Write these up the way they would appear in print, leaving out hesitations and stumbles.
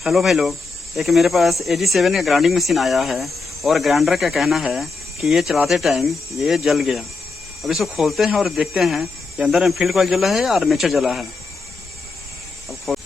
Hello भाई लोग, एक मेरे पास AG7 का ग्राइंडिंग मशीन आया है और ग्राइंडर का कहना है कि ये चलाते टाइम ये जल गया। अब इसको खोलते हैं और देखते हैं कि अंदर में फील्ड कॉइल जला है या आर्मेचर जला है। अब खोल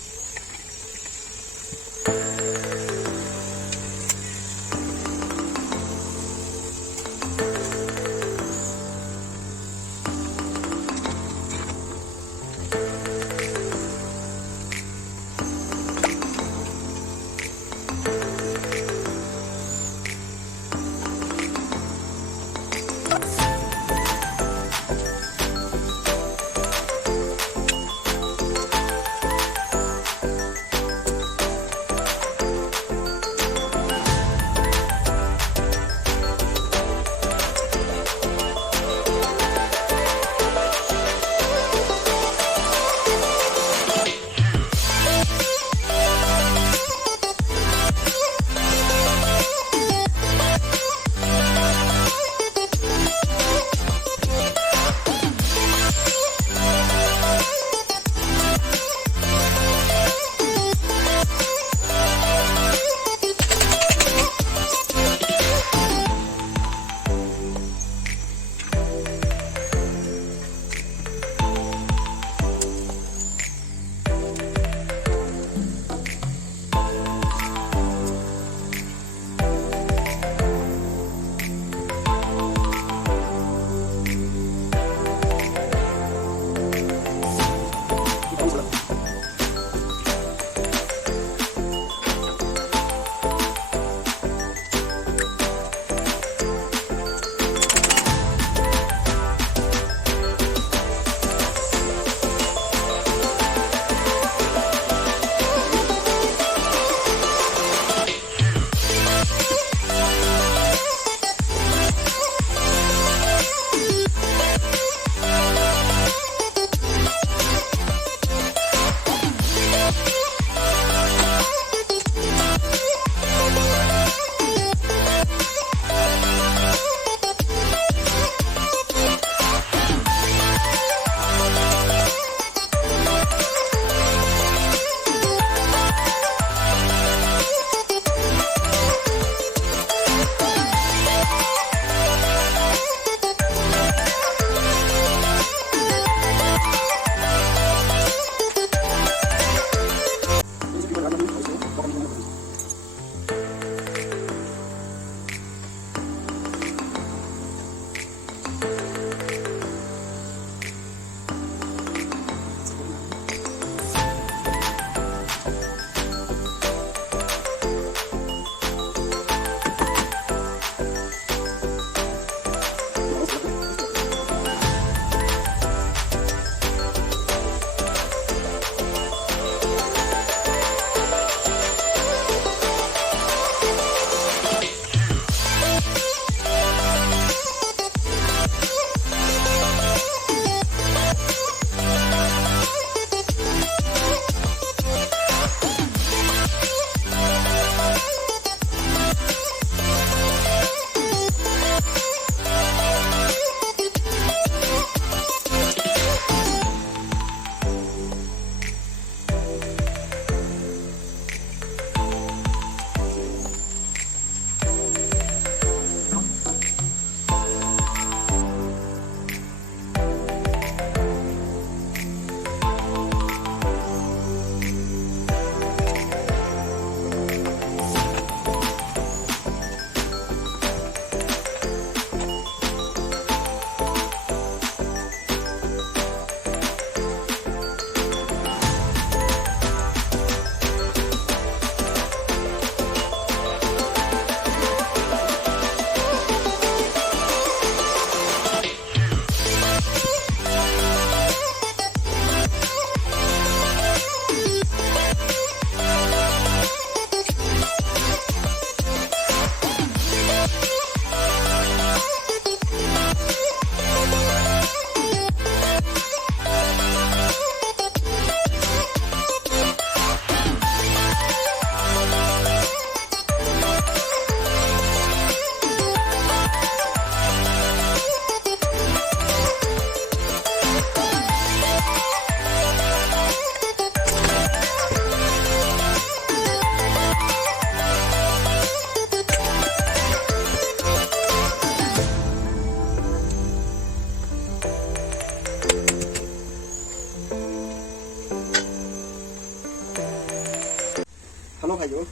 लो भाइयों,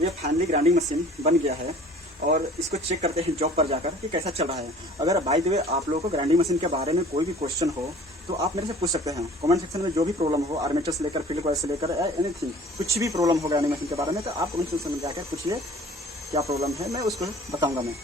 ये फाइनली ग्राइंडिंग मशीन बन गया है और इसको चेक करते हैं जॉब पर जाकर कि कैसा चल रहा है। अगर बाय द वे आप लोगों को ग्राइंडिंग मशीन के बारे में कोई भी क्वेश्चन हो तो आप मेरे से पूछ सकते हैं कमेंट सेक्शन में। जो भी प्रॉब्लम हो, आर्मेचर से लेकर फील्ड कॉइल से लेकर एनीथिंग, कुछ भी प्रॉब्लम हो ग्राइंडिंग मशीन के बारे में तो आप कमेंट सेक्शन में जाकर पूछिए क्या प्रॉब्लम है, मैं उसको बताऊंगा मैं।